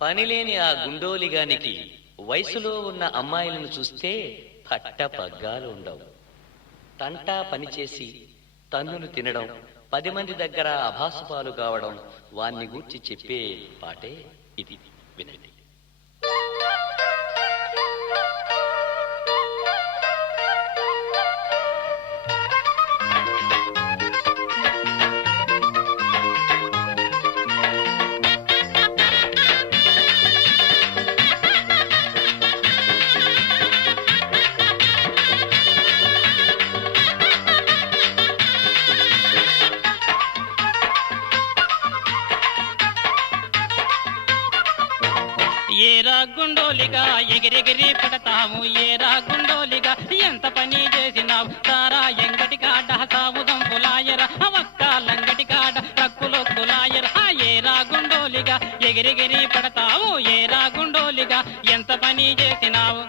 పనిలేని ఆ గుండోలిగానికి వయసులో ఉన్న అమ్మాయిలను చూస్తే పట్ట పగ్గాలు ఉండవు. తంటా పనిచేసి తన్నులు తినడం, 10 మంది దగ్గర అభాసుపాలు కావడం, వాన్ని గూర్చి చెప్పే పాటే ఇది. వినండి. ఏరా గుండోలిగా ఎగిరెగిరి పడతాము, ఏరా గుండోలిగా ఎంత పని చేసినావు. తారా ఎంగటి కాడ సాముదం పులాయర, ఒక్క లంగటి కాడ రక్కులొక్కులాయర. ఏరా గుండోలిగా ఎగిరెగిరి పడతావు, ఏరా గుండోలిగా ఎంత పని చేసినావు.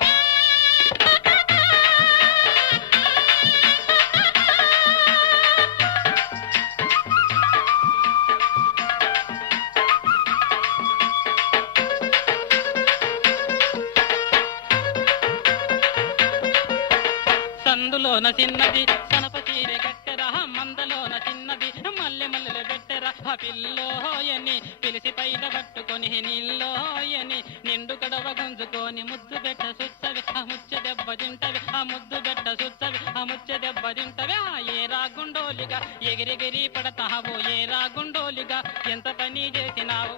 సందులోన చిన్నది సనప చీర గట్టెరా, మందలోన చిన్నది మల్లె మల్లెలు పెట్టెరా. పిల్లోయని పిలిసి పైట పట్టుకొని నీళ్ళోయని నిండు కడవ గుంజుకొని ముద్దు పెట్ట సుత్తవి, ఆ ముచ్చ దెబ్బ తింటవి, ఆ ముద్దు పెట్ట సుత్తవి, ఆ ముచ్చ దెబ్బ తింటవి. ఏరా గుండోలిగా ఎగిరెగిరి పడతావు, ఏరా గుండోలిగా ఎంత పని చేసినావు.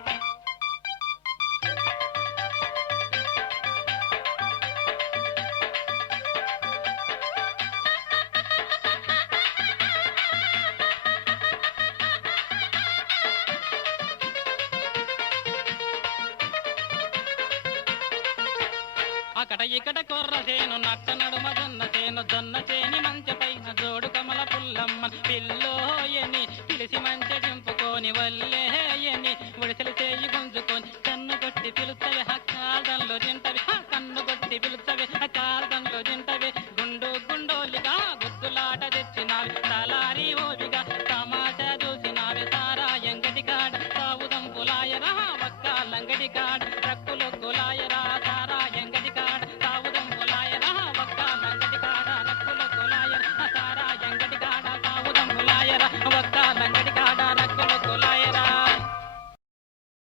అకట ఇకట కొర్ర చేను, నట్ట నడుమ జొన్న చేను, జొన్న చేని మంచె పైన జోడు కమల పుల్లమ్మ. పిల్లోయని పిలిసి మంచె దింపుకొని వల్లేయని ఒడిసెలు చేయి గుంజుకొని కన్ను కొట్టి పిలుస్తవి, కాల్దంలో తింటవి, కన్ను కొట్టి పిలుస్తవి, కాల్దంలో